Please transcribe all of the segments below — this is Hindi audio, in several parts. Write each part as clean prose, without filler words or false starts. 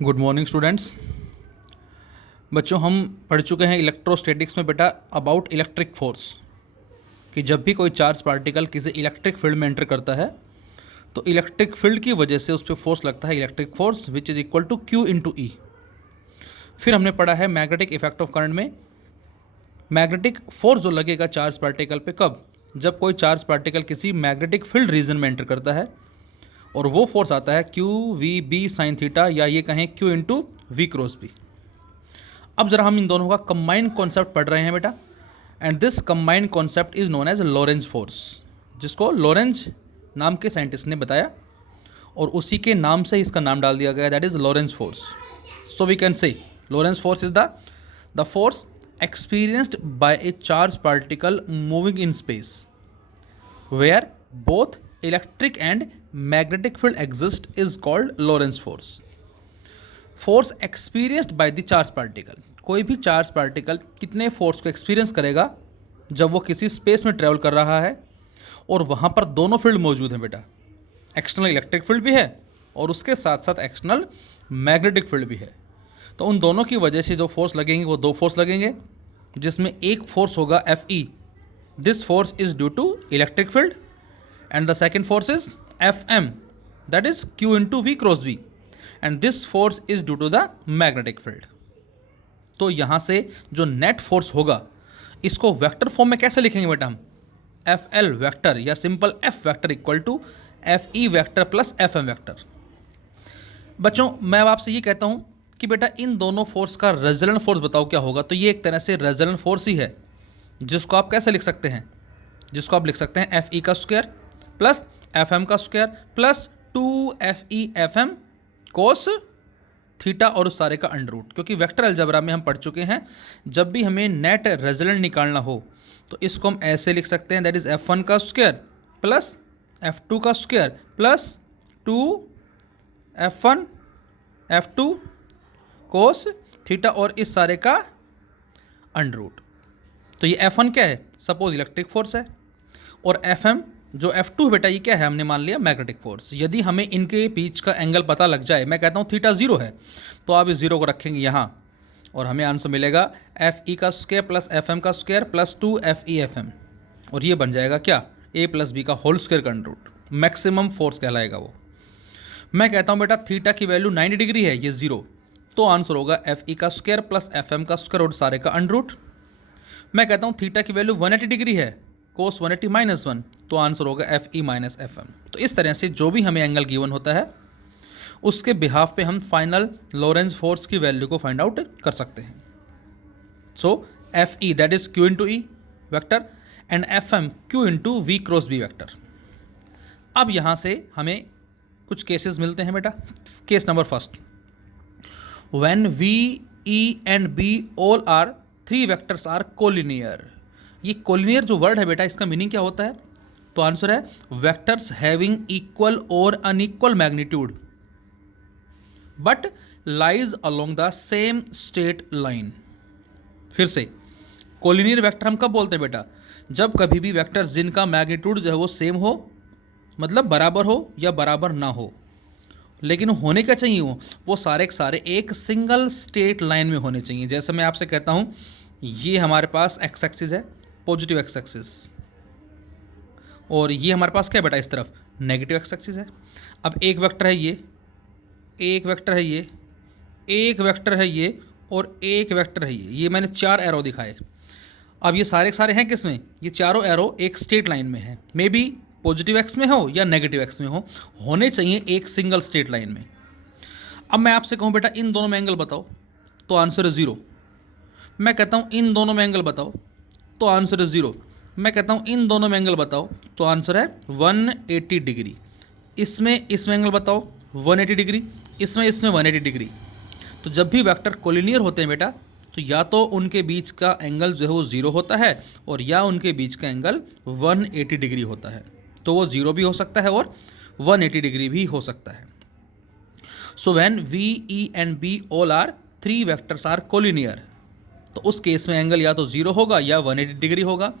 Good morning students. बच्चों, हम पढ़ चुके हैं इलेक्ट्रोस्टैटिक्स में बेटा अबाउट इलेक्ट्रिक फोर्स कि जब भी कोई चार्ज पार्टिकल किसी इलेक्ट्रिक फील्ड में एंटर करता है तो इलेक्ट्रिक फील्ड की वजह से उस पर फोर्स लगता है electric force which is equal to q into E. फिर हमने पढ़ा है मैग्नेटिक इफेक्ट ऑफ करंट में मैग्नेटिक फोर्स जो लगेगा चार्ज पार्टिकल पे कब, जब कोई चार्ज पार्टिकल किसी मैग्नेटिक फील्ड रीजन में एंटर करता है और वो फोर्स आता है Q we B sine theta, या ये कहें q into we cross B. अब जरा हम इन दोनों का कंबाइंड कॉन्सेप्ट पढ़ रहे हैं बेटा, and this combined concept is known as Lorentz force, जिसको लॉरेंज नाम के साइंटिस्ट ने बताया और उसी के नाम से इसका नाम डाल दिया गया, that is Lorentz force. So we can say Lorentz force is the force experienced by a charged particle moving in space where both electric and magnetic field exist is called Lorentz force. Force experienced by the charged particle, कोई भी चार्ज पार्टिकल कितने फोर्स को एक्सपीरियंस करेगा जब वो किसी स्पेस में ट्रेवल कर रहा है और वहाँ पर दोनों फील्ड मौजूद हैं बेटा, एक्सटर्नल इलेक्ट्रिक फील्ड भी है और उसके साथ साथ एक्सटर्नल मैग्नेटिक फील्ड भी है। तो उन दोनों की वजह से जो फोर्स लगेंगे वो दो फोर्स लगेंगे, जिसमें एक फोर्स होगा F E, this force is due to electric field, and the second force is F M, that is Q into we cross B, and this force is due to the magnetic field. तो यहाँ से जो नेट फोर्स होगा इसको वेक्टर फॉर्म में कैसे लिखेंगे बेटा हम, F L vector or simple F vector equal to F E vector plus F M vector. बच्चों, मैं अब आपसे ये कहता हूँ कि बेटा इन दोनों फोर्स का रेजल्टेंट फोर्स बताओ क्या होगा, तो ये एक तरह से रेजल्टेंट फोर्स ही है, जिसको आप कैसे लिख सकते हैं, जिसको आप लिख सकते हैं एफ ई का स्क्वायर प्लस एफ एम का square plus 2 F M cos theta और उस सारे का अंडर रूट। क्योंकि वेक्टर अलजेब्रा में हम पढ़ चुके हैं जब भी हमें नेट रेजल्टेंट निकालना हो तो इसको हम ऐसे लिख सकते हैं, दैट इज एफ वन का स्क्वायर प्लस एफ टू का square plus 2 F one F two कोस थीटा और इस सारे का अंडर रूट। तो ये F1 क्या है, सपोज इलेक्ट्रिक फोर्स है, और FM जो F2 बेटा ये क्या है, हमने मान लिया मैग्नेटिक फोर्स। यदि हमें इनके बीच का एंगल पता लग जाए, मैं कहता हूँ थीटा 0 है, तो आप इस 0 को रखेंगे यहाँ और हमें आंसर मिलेगा एफ ई का स्क्वायर प्लस एफ एम का square plus 2 F E F M, और ये बन जाएगा क्या, ए प्लस बी का होल स्क्वायर का अंडर रूट, मैक्सिमम फोर्स कहलाएगा वो। मैं कहता हूँ बेटा थीटा की वैल्यू 90 डिग्री है, ये 0, तो आंसर होगा एफ ई का स्क्वायर प्लस एफ एम का स्क्वायर और सारे का अंडर रूट। मैं कहता हूँ थीटा की वैल्यू 180 डिग्री है, कोस 180 माइनस 1, तो आंसर होगा F E minus F M. तो इस तरह से जो भी हमें एंगल गिवन होता है उसके बिहाफ पे हम फाइनल लॉरेंज फोर्स की वैल्यू को फाइंड आउट कर सकते हैं। So F E that is Q into E vector and F M q into we cross B vector. अब यहाँ से हमें कुछ केसेस मिलते हैं बेटा। Case number first, when V, E and B all are 3 vectors are collinear। ये collinear जो वर्ड है बेटा इसका मीनिंग क्या होता है, तो आंसर है वेक्टर्स हैविंग इक्वल और unequal magnitude but lies along the same straight line. फिर से कोलिनियर वेक्टर हम कब बोलते हैं बेटा, जब कभी भी वेक्टर्स जिनका मैग्नीट्यूड जो है वो सेम हो, मतलब बराबर हो या बराबर ना हो, लेकिन होने क्या चाहिए वो सारे के सारे एक सिंगल स्ट्रेट लाइन में होने चाहिए। जैसे मैं आपसे कहता हूँ ये हमारे पास एक्स एक्सिस है, पॉजिटिव एक्स एक्सिस, और ये हमारे पास क्या बेटा इस तरफ नेगेटिव एक्स एक्सिस है। अब एक वेक्टर है ये, एक वेक्टर है ये, एक वेक्टर है ये और एक वेक्टर है ये मैंने 4 एरो दिखाए। अब ये सारे के सारे हैं किस में, ये चारों एरो एक स्ट्रेट लाइन में है, मे बी पॉजिटिव एक्स में हो या नेगेटिव एक्स में हो, होने चाहिए एक सिंगल स्ट्रेट लाइन में। अब मैं आपसे कहूँ बेटा इन दोनों में एंगल बताओ, तो आंसर है 0। मैं कहता हूँ इन दोनों में एंगल बताओ, तो आंसर है 0। मैं कहता हूँ इन दोनों में एंगल बताओ, तो आंसर है 180 डिग्री। इसमें एंगल बताओ 180 डिग्री, इसमें 180 डिग्री। तो जब भी वेक्टर कोलिनियर होते हैं बेटा, तो या तो उनके बीच का एंगल जो है वो 0 होता है और या उनके बीच का एंगल 180 डिग्री होता है। तो वो 0 भी हो सकता है और 180 डिग्री भी हो सकता है। So when V, E and B all are 3 vectors are collinear, तो उस केस में एंगल या तो 0 होगा या 180 डिग्री होगा।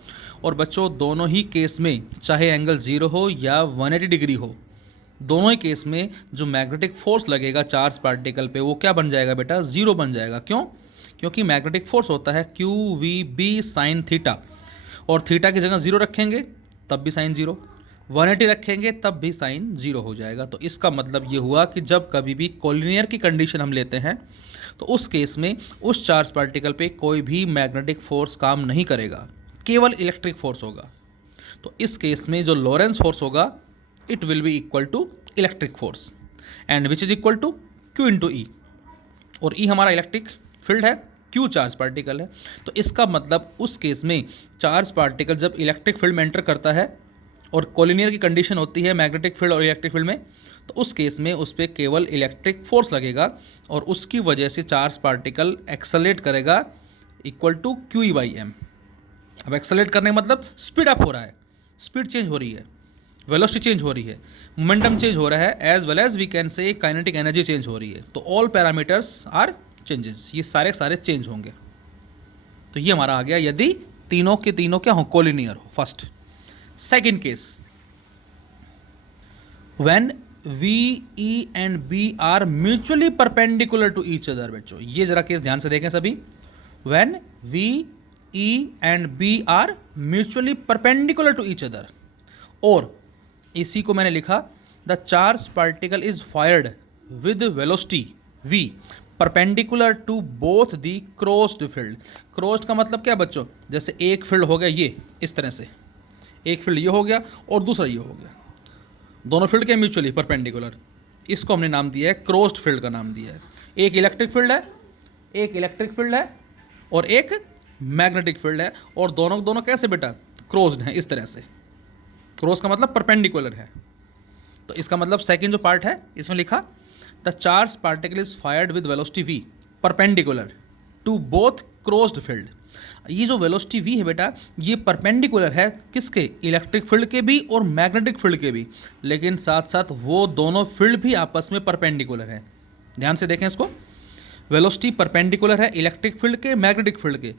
और बच्चों दोनों ही केस में चाहे एंगल 0 हो या 180 डिग्री हो, दोनों ही केस में जो मैग्नेटिक फोर्स लगेगा चार्ज पार्टिकल पे वो क्या बन जाएगा बेटा, जीरो बन जाएगा। क्यों? क्योंकि मैग्नेटिक फोर्स होता है Q we B sine theta, और थीटा की जगह जीरो रखेंगे तब भी साइन जीरो, 180 रखेंगे तब भी साइन जीरो हो जाएगा। तो इसका मतलब ये हुआ कि जब कभी भी कोलिनियर की कंडीशन हम लेते हैं तो उस केस में उस चार्ज पार्टिकल पे कोई भी मैग्नेटिक फोर्स काम नहीं करेगा, केवल इलेक्ट्रिक फोर्स होगा। तो इस केस में जो लॉरेंस फोर्स होगा it will be equal to electric force and which is equal to q into E, और ई हमारा इलेक्ट्रिक फील्ड है, क्यू चार्ज पार्टिकल है। तो इसका मतलब उस केस में चार्ज पार्टिकल जब इलेक्ट्रिक फील्ड में एंटर करता है और कोलिनियर की कंडीशन होती है मैग्नेटिक फील्ड और इलेक्ट्रिक फील्ड में, तो उस केस में उस पर केवल इलेक्ट्रिक फोर्स लगेगा और उसकी वजह से चार्ज पार्टिकल एक्सेलरेट करेगा equal to Q E by M. अब एक्सेलरेट करने का मतलब स्पीड अप हो रहा है, स्पीड चेंज हो रही है, वेलोसिटी चेंज हो रही है, मोमेंटम चेंज हो रहा है, as well as we can say kinetic energy change हो रही है। तो ऑल पैरामीटर्स आर चेंजेस, ये सारे चेंज होंगे। तो ये हमारा आ गया यदि तीनों के तीनों क्या हो, कोलिनियर हो, first. Second case, when V E and B are mutually perpendicular to each other. बच्चों ये जरा केस ध्यान से देखें सभी, when V E and B are mutually perpendicular to each other, और इसी को मैंने लिखा the charge particle is fired with velocity v perpendicular to both the crossed field. Crossed का मतलब क्या बच्चों, जैसे एक फील्ड हो गया ये इस तरह से, एक फील्ड ये हो गया और दूसरा ये हो गया, दोनों फील्ड के म्यूचुअली परपेंडिकुलर, इसको हमने नाम दिया है क्रोस्ड फील्ड का नाम दिया है। एक इलेक्ट्रिक फील्ड है, एक इलेक्ट्रिक फील्ड है और एक मैग्नेटिक फील्ड है, और दोनों कैसे बेटा, क्रोस्ड हैं इस तरह से। क्रॉस का मतलब परपेंडिकुलर है। तो इसका मतलब सेकंड जो पार्ट है इसमें लिखा the charge particle is fired with velocity v perpendicular to both crossed field. ये जो वेलोसिटी v है बेटा ये परपेंडिकुलर है किसके, इलेक्ट्रिक फील्ड के भी और मैग्नेटिक फील्ड के भी, लेकिन साथ साथ वो दोनों फील्ड भी आपस में परपेंडिकुलर है। ध्यान से देखें इसको, वेलोसिटी परपेंडिकुलर है इलेक्ट्रिक फील्ड के, मैग्नेटिक फील्ड के,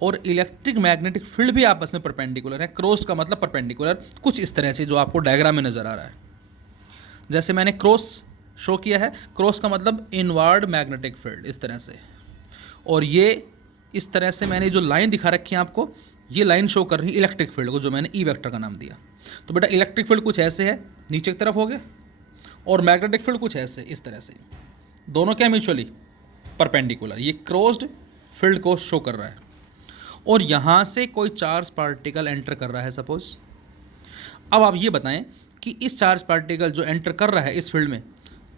और इलेक्ट्रिक मैग्नेटिक फील्ड भी आपस में परपेंडिकुलर है। क्रॉस का मतलब परपेंडिकुलर, कुछ इस तरह से जो आपको डायग्राम में नज़र आ रहा है। जैसे मैंने क्रॉस शो किया है, क्रॉस का मतलब इनवर्ड मैग्नेटिक फील्ड इस तरह से, और ये इस तरह से मैंने जो लाइन दिखा रखी है आपको, ये लाइन शो कर रही है इलेक्ट्रिक फील्ड को, जो मैंने ई वेक्टर का नाम दिया। तो बेटा इलेक्ट्रिक फील्ड कुछ ऐसे है नीचे की तरफ हो गया, और मैग्नेटिक फील्ड कुछ ऐसे इस तरह से, दोनों क्या म्यूचुअली परपेंडिकुलर, ये क्रॉस्ड फील्ड को शो कर रहा है। और यहाँ से कोई चार्ज पार्टिकल एंटर कर रहा है सपोज। अब आप ये बताएं कि इस चार्ज पार्टिकल जो एंटर कर रहा है इस फील्ड में,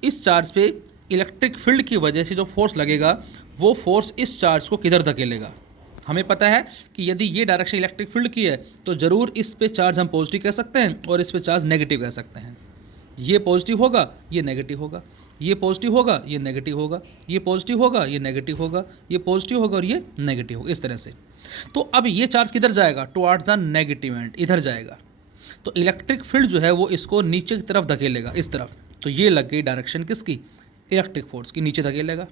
इस चार्ज पे इलेक्ट्रिक फील्ड की वजह से जो फोर्स लगेगा वो फोर्स इस चार्ज को किधर धकेलेगा। हमें पता है कि यदि ये डायरेक्शन इलेक्ट्रिक फील्ड की है तो ज़रूर इस पे चार्ज हम पॉजिटिव कह सकते हैं और इस पे चार्ज नेगेटिव कह सकते हैं। ये पॉजिटिव होगा, ये नेगेटिव होगा, ये पॉजिटिव होगा, ये नेगेटिव होगा, ये पॉजिटिव होगा, ये नेगेटिव होगा, ये पॉजिटिव होगा और ये नेगेटिव होगा, इस तरह से। तो अब ये चार्ज किधर जाएगा, टुवार्ड्स द नेगेटिव एंड, इधर जाएगा। तो इलेक्ट्रिक फील्ड जो है वो इसको नीचे की तरफ धकेलेगा, इस तरफ। तो ये लग गई डायरेक्शन किसकी, इलेक्ट्रिक फोर्स की, नीचे धकेलेगा।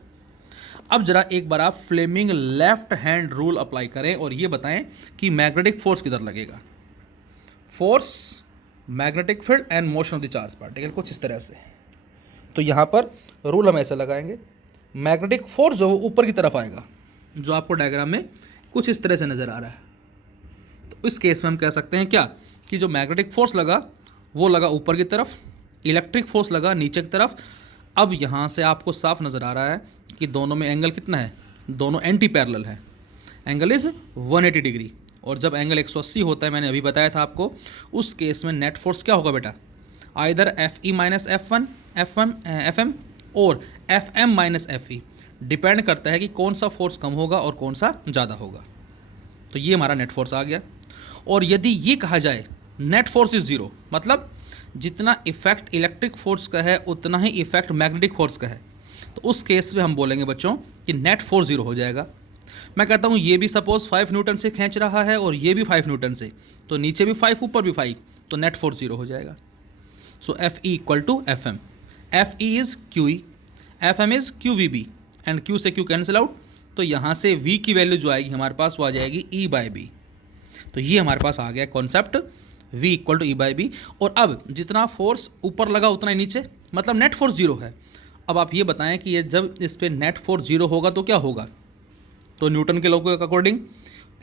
अब जरा एक बार आप Fleming left hand rule apply करें और ये बताएं कि मैग्नेटिक फोर्स किधर लगेगा। Force, magnetic field and motion of the charge particle, कुछ इस तरह से। तो यहाँ पर रूल हम ऐसे लगाएंगे, मैग्नेटिक फोर्स जो ऊपर की तरफ आएगा, जो आपको डायग्राम में कुछ इस तरह से नज़र आ रहा है। तो इस केस में हम कह सकते हैं क्या कि जो मैग्नेटिक फोर्स लगा वो लगा ऊपर की तरफ, इलेक्ट्रिक फोर्स लगा नीचे की तरफ। अब यहाँ से आपको साफ नज़र आ रहा है कि दोनों में एंगल कितना है, दोनों एंटी पैरेलल है, एंगल इज़ 180 डिग्री। और जब एंगल 180 होता है, मैंने अभी बताया था आपको, उस केस में नेट फोर्स क्या होगा बेटा, आइदर Fe माइनस Fm और Fm माइनस Fe। डिपेंड करता है कि कौन सा फोर्स कम होगा और कौन सा ज़्यादा होगा। तो ये हमारा नेट फोर्स आ गया। और यदि ये कहा जाए नेट फोर्स इज़ ज़ीरो, मतलब जितना इफेक्ट इलेक्ट्रिक फोर्स का है उतना ही इफेक्ट मैग्नेटिक फोर्स का है, तो उस केस में हम बोलेंगे बच्चों कि नेट फोर्स ज़ीरो हो जाएगा। मैं कहता हूँ ये भी सपोज 5 न्यूटन से खींच रहा है और ये भी 5 न्यूटन से, तो नीचे भी 5 ऊपर भी 5, तो नेट फोर्स ज़ीरो हो जाएगा। So Fe equal to Fm, Fe is QE, Fm is QVB and Q से Q कैंसिल आउट। तो यहाँ से V की वैल्यू जो आएगी हमारे पास वो आ जाएगी E बाई बी। तो ये हमारे पास आ गया concept v equal to E by B. और अब जितना फोर्स ऊपर लगा उतना ही नीचे, मतलब नेट फोर्स जीरो है। अब आप ये बताएं कि ये जब इस पर नेट फोर्स जीरो होगा तो क्या होगा? तो न्यूटन के लॉ के अकॉर्डिंग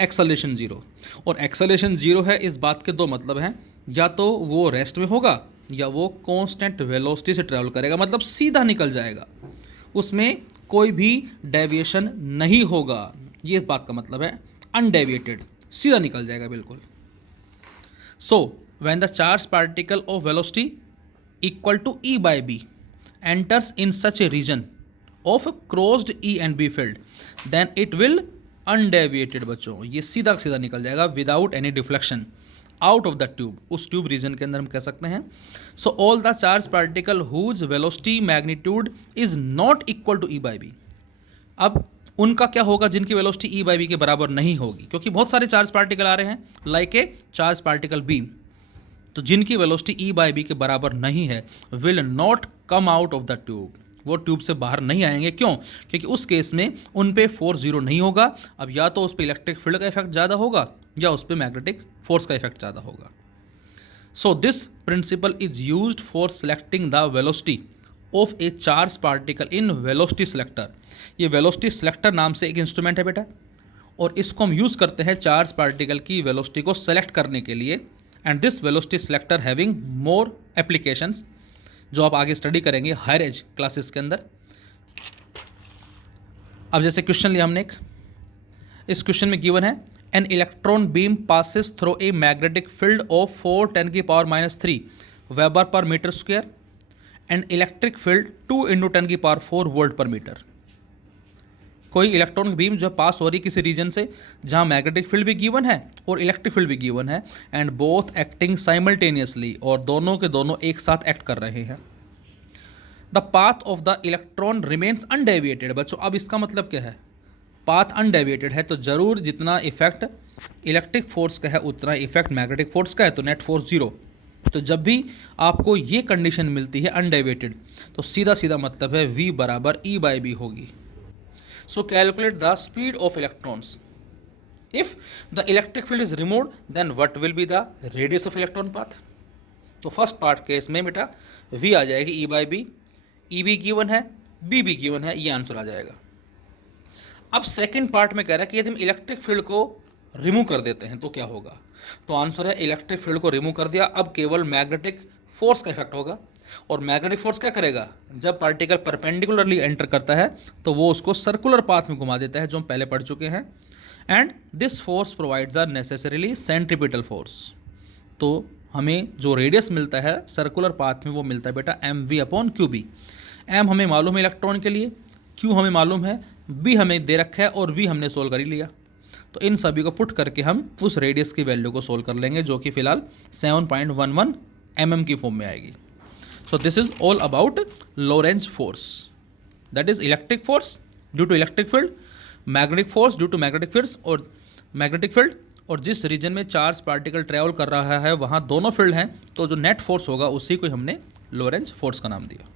एक्सेलरेशन जीरो, और एक्सेलरेशन जीरो है इस बात के दो मतलब हैं, या तो वो रेस्ट में होगा या वो कांस्टेंट वेलोसिटी से ट्रैवल करेगा, मतलब सीधा निकल जाएगा, उसमें कोई भी डेविएशन नहीं होगा। ये इस बात का मतलब है, अनडेविएटेड, सीधा निकल जाएगा बिल्कुल। So when the charge particle of velocity equal to E by B enters in such a region of closed E and B field, then it will undeviated बच्चों, ये सीधा सीधा निकल जाएगा without any deflection out of the tube, उस ट्यूब रीजन के अंदर हम कह सकते हैं। So all the charge particle whose velocity magnitude is not equal to E by B. अब उनका क्या होगा जिनकी वेलोसिटी ई बाई बी के बराबर नहीं होगी, क्योंकि बहुत सारे चार्ज पार्टिकल आ रहे हैं like a charge particle beam, तो जिनकी वेलोसिटी ई बाई बी के बराबर नहीं है will not come out of the tube, वो ट्यूब से बाहर नहीं आएंगे। क्यों? क्योंकि उस केस में उन पे फोर्स जीरो नहीं होगा। अब या तो उस पर इलेक्ट्रिक फील्ड का इफेक्ट ज़्यादा होगा या उस पर मैग्नेटिक फोर्स का इफेक्ट ज़्यादा होगा। So this principle is used for selecting the velocity of A charge particle in velocity selector. ये वेलोसिटी सिलेक्टर नाम से एक इंस्ट्रूमेंट है बेटा, और इसको हम यूज़ करते हैं चार्ज पार्टिकल की वेलोसिटी को सेलेक्ट करने के लिए। And this velocity selector having more applications, जो आप आगे स्टडी करेंगे हायर एज क्लासेस के अंदर। अब जैसे क्वेश्चन लिया हमने एक, इस क्वेश्चन में गिवन है an electron beam passes through a magnetic field of 4×10⁻³ weber per metre square and electric field 2×10⁴ volt per metre. कोई इलेक्ट्रॉन बीम जो पास हो रही किसी रीजन से जहां मैग्नेटिक फील्ड भी गिवन है और इलेक्ट्रिक फील्ड भी गिवन है, एंड बोथ एक्टिंग साइमल्टेनियसली, और दोनों के दोनों एक साथ एक्ट कर रहे हैं। The path of the electron remains undeviated. बच्चों अब इसका मतलब क्या है? पाथ अनडेविएटेड है तो जरूर जितना इफेक्ट इलेक्ट्रिक फोर्स का है उतना इफेक्ट मैग्नेटिक फोर्स का है, तो नेट फोर्स जीरो। तो जब भी आपको ये कंडीशन मिलती है अनडेविएटेड, तो सीधा सीधा मतलब है v बराबर ई बाई बी होगी। So calculate the speed of electrons. If the electric field is removed, then what will be the radius of electron path? तो फर्स्ट पार्ट केस में बेटा v आ जाएगी e बाई बी, ई भी गिवन है, b भी गिवन है, ये आंसर आ जाएगा। अब सेकंड पार्ट में कह रहा है कि यदि हम इलेक्ट्रिक फील्ड को रिमूव कर देते हैं तो क्या होगा? तो आंसर है इलेक्ट्रिक फील्ड को रिमूव कर दिया, अब केवल मैग्नेटिक फोर्स का इफेक्ट होगा। और मैग्नेटिक फोर्स क्या करेगा? जब पार्टिकल परपेंडिकुलरली एंटर करता है तो वो उसको सर्कुलर पाथ में घुमा देता है, जो हम पहले पढ़ चुके हैं। And this force provides a necessarily centripetal force. तो हमें जो रेडियस मिलता है सर्कुलर पाथ में वो मिलता है बेटा mv/qb। m हमें मालूम है इलेक्ट्रॉन के लिए, q हमें मालूम है, b हमें दे रखा है और v हमने सोल्व कर ही लिया। तो इन सभी को पुट करके हम उस रेडियस की वैल्यू को सोल्व कर लेंगे, जो कि फिलहाल 7.11 mm की फॉर्म में आएगी। So this is all about Lorentz force, that is electric force due to electric field, magnetic force due to magnetic fields और magnetic field, और जिस रीजन में चार्ज पार्टिकल ट्रैवल कर रहा है वहाँ दोनों फील्ड हैं, तो जो नेट फोर्स होगा उसी को हमने लोरेंज फोर्स का नाम दिया।